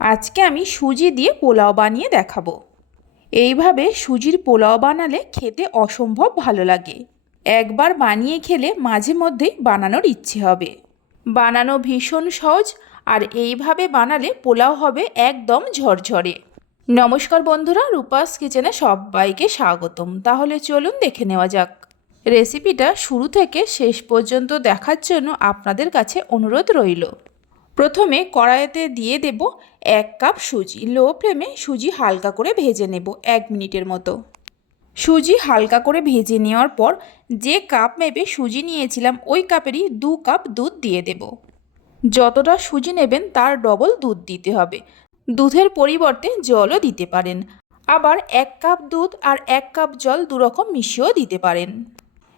আজকে আমি সুজি দিয়ে পোলাও বানিয়ে দেখাবো। এইভাবে সুজির পোলাও বানালে খেতে অসম্ভব ভালো লাগে। একবার বানিয়ে খেলে মাঝে মধ্যেই বানানোর ইচ্ছে হবে। বানানো ভীষণ সহজ আর এইভাবে বানালে পোলাও হবে একদম ঝরঝরে। নমস্কার বন্ধুরা, রূপাস কিচেনে সবাইকে স্বাগতম। তাহলে চলুন দেখে নেওয়া যাক। রেসিপিটা শুরু থেকে শেষ পর্যন্ত দেখার জন্য আপনাদের কাছে অনুরোধ রইল। প্রথমে কড়াইতে দিয়ে দেব এক কাপ সুজি। লো ফ্লেমে সুজি হালকা করে ভেজে নেব এক মিনিটের মতো। সুজি হালকা করে ভেজে নেওয়ার পর যে কাপ মেপে সুজি নিয়েছিলাম, ওই কাপেরই দু কাপ দুধ দিয়ে দেব। যতটা সুজি নেবেন, তার ডবল দুধ দিতে হবে। দুধের পরিবর্তে জলও দিতে পারেন। আবার এক কাপ দুধ আর এক কাপ জল দুরকম মিশিয়েও দিতে পারেন।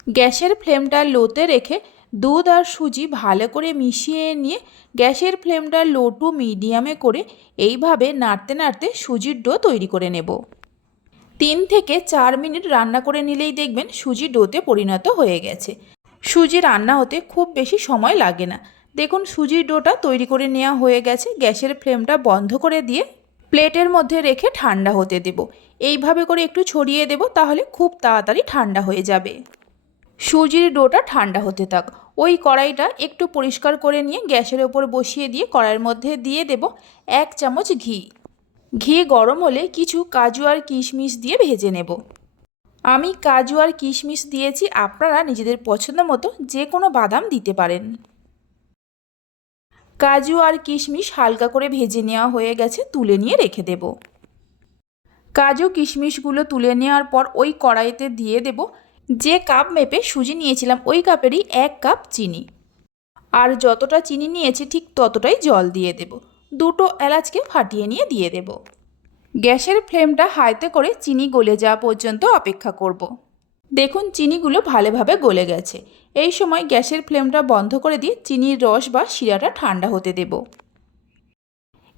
গ্যাসের ফ্লেমটা লোতে রেখে দুধ আর সুজি ভালো করে মিশিয়ে নিয়ে গ্যাসের ফ্লেমটা লো টু মিডিয়ামে করে এইভাবে নাড়তে নাড়তে সুজির ডো তৈরি করে নেব। তিন থেকে চার মিনিট রান্না করে নিলেই দেখবেন সুজি ডোতে পরিণত হয়ে গেছে। সুজি রান্না হতে খুব বেশি সময় লাগে না। দেখুন সুজির ডোটা তৈরি করে নেওয়া হয়ে গেছে, গ্যাসের ফ্লেমটা বন্ধ করে দিয়ে প্লেটের মধ্যে রেখে ঠান্ডা হতে দেব। এইভাবে করে একটু ছড়িয়ে দেব, তাহলে খুব তাড়াতাড়ি ঠান্ডা হয়ে যাবে। সুজির ডোটা ঠান্ডা হতে থাক। ওই কড়াইটা একটু পরিষ্কার করে নিয়ে গ্যাসের ওপর বসিয়ে দিয়ে কড়াইয়ের মধ্যে দিয়ে দেব এক চামচ ঘি। ঘি গরম হলে কিছু কাজু আর কিশমিশ দিয়ে ভেজে নেব। আমি কাজু আর কিশমিশ দিয়েছি, আপনারা নিজেদের পছন্দ মতো যে কোনো বাদাম দিতে পারেন। কাজু আর কিশমিশ হালকা করে ভেজে নেওয়া হয়ে গেছে, তুলে নিয়ে রেখে দেব। কাজু কিশমিশগুলো তুলে নেওয়ার পর ওই কড়াইতে দিয়ে দেব যে কাপ মেপে সুজি নিয়েছিলাম, ওই কাপেরই এক কাপ চিনি। আর যতটা চিনি নিয়েছি, ঠিক ততটাই জল দিয়ে দেব। দুটো এলাচকে ফাটিয়ে নিয়ে দিয়ে দেব। গ্যাসের ফ্লেমটা হাইতে করে চিনি গলে যাওয়া পর্যন্ত অপেক্ষা করব। দেখুন, চিনিগুলো ভালোভাবে গলে গেছে। এই সময় গ্যাসের ফ্লেমটা বন্ধ করে দিয়ে চিনির রস বা শিরাটা ঠান্ডা হতে দেব।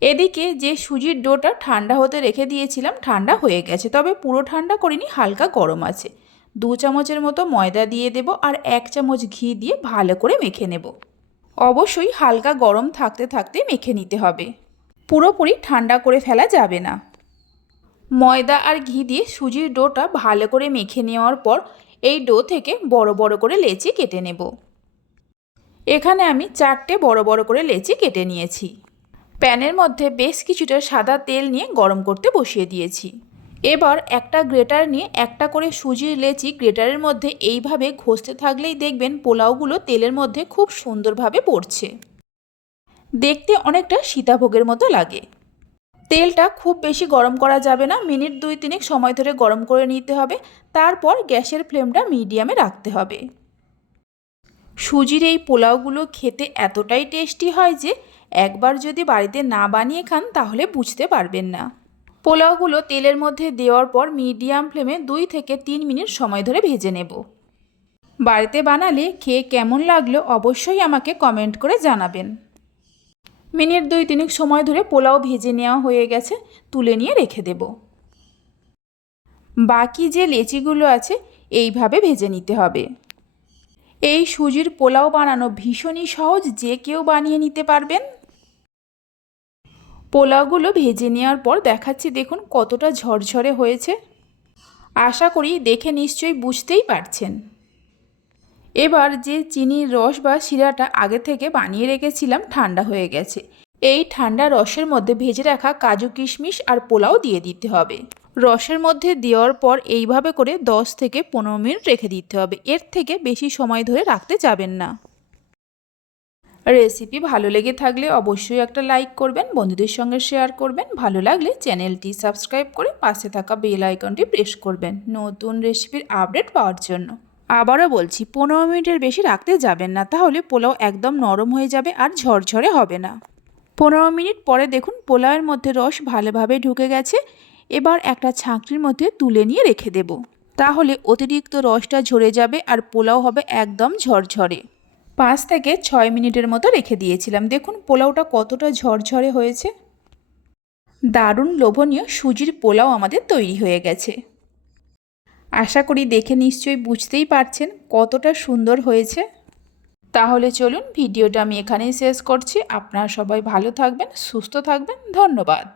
এদিকে যে সুজির ডোটা ঠান্ডা হতে রেখে দিয়েছিলাম, ঠান্ডা হয়ে গেছে। তবে পুরো ঠান্ডা করিনি, হালকা গরম আছে। দু চামচের মতো ময়দা দিয়ে দেব আর এক চামচ ঘি দিয়ে ভালো করে মেখে নেব। অবশ্যই হালকা গরম থাকতে থাকতে মেখে নিতে হবে। পুরোপুরি ঠান্ডা করে ফেলা যাবে না। ময়দা আর ঘি দিয়ে সুজির ডোটা ভালো করে মেখে নেওয়ার পর এই ডো থেকে বড় বড় করে লেচি কেটে নেব। এখানে আমি চারটে বড় বড় করে লেচি কেটে নিয়েছি। প্যানের মধ্যে বেশ কিছুটা সাদা তেল নিয়ে গরম করতে বসিয়ে দিয়েছি। এবার একটা গ্রেটার নিয়ে একটা করে সুজির লেচি গ্রেটারের মধ্যে এইভাবে ঘষতে থাকলেই দেখবেন পোলাওগুলো তেলের মধ্যে খুব সুন্দরভাবে পড়ছে। দেখতে অনেকটা সীতাভোগের মতো লাগে। তেলটা খুব বেশি গরম করা যাবে না, মিনিট দুই তিনেক সময় ধরে গরম করে নিতে হবে, তারপর গ্যাসের ফ্লেমটা মিডিয়ামে রাখতে হবে। সুজির এই পোলাওগুলো খেতে এতটাই টেস্টি হয় যে, একবার যদি বাড়িতে না বানিয়ে খান তাহলে বুঝতে পারবেন না। পোলাওগুলো তেলের মধ্যে দেওয়ার পর মিডিয়াম ফ্লেমে দুই থেকে তিন মিনিট সময় ধরে ভেজে নেব। বাড়িতে বানালে খেয়ে কেমন লাগল অবশ্যই আমাকে কমেন্ট করে জানাবেন। মিনিট দুই তিনেক সময় ধরে পোলাও ভেজে নেওয়া হয়ে গেছে, তুলে নিয়ে রেখে দেব। বাকি যে লেচিগুলো আছে, এইভাবে ভেজে নিতে হবে। এই সুজির পোলাও বানানো ভীষণই সহজ, যে কেউ বানিয়ে নিতে পারবেন। পোলাওগুলো ভেজে নেওয়ার পর দেখাচ্ছি, দেখুন কতটা ঝরঝরে হয়েছে। আশা করি দেখে নিশ্চয়ই বুঝতেই পারছেন। এবার যে চিনির রস বা শিরাটা আগে থেকে বানিয়ে রেখেছিলাম, ঠান্ডা হয়ে গেছে। এই ঠান্ডা রসের মধ্যে ভেজে রাখা কাজু কিশমিশ আর পোলাও দিয়ে দিতে হবে। রসের মধ্যে দেওয়ার পর এইভাবে করে 10 থেকে পনেরো মিনিট রেখে দিতে হবে। এর থেকে বেশি সময় ধরে রাখতে যাবেন না। রেসিপি ভালো লেগে থাকলে অবশ্যই একটা লাইক করবেন, বন্ধুদের সঙ্গে শেয়ার করবেন, ভালো লাগলে চ্যানেলটি সাবস্ক্রাইব করে পাশে থাকা বেল আইকনটি প্রেস করবেন নতুন রেসিপির আপডেট পাওয়ার জন্য। আবারও বলছি, পনেরো মিনিটের বেশি রাখতে যাবেন না, তাহলে পোলাও একদম নরম হয়ে যাবে আর ঝরঝরে হবে না। পনেরো মিনিট পরে দেখুন পোলাওয়ের মধ্যে রস ভালোভাবে ঢুকে গেছে, এবার একটা ছাঁকড়ির মধ্যে তুলে নিয়ে রেখে দেব। তাহলে অতিরিক্ত রসটা ঝরে যাবে আর পোলাও হবে একদম ঝরঝরে। পাঁচ থেকে ছয় মিনিটের মতো রেখে দিয়েছিলাম। দেখুন, পোলাওটা কতটা ঝরঝরে হয়েছে। দারুণ লোভনীয় সুজির পোলাও আমাদের তৈরি হয়ে গেছে। আশা করি দেখে নিশ্চয়ই বুঝতেই পারছেন কতটা সুন্দর হয়েছে। তাহলে চলুন, ভিডিওটা আমি এখানেই শেষ করছি। আপনারা সবাই ভালো থাকবেন, সুস্থ থাকবেন। ধন্যবাদ।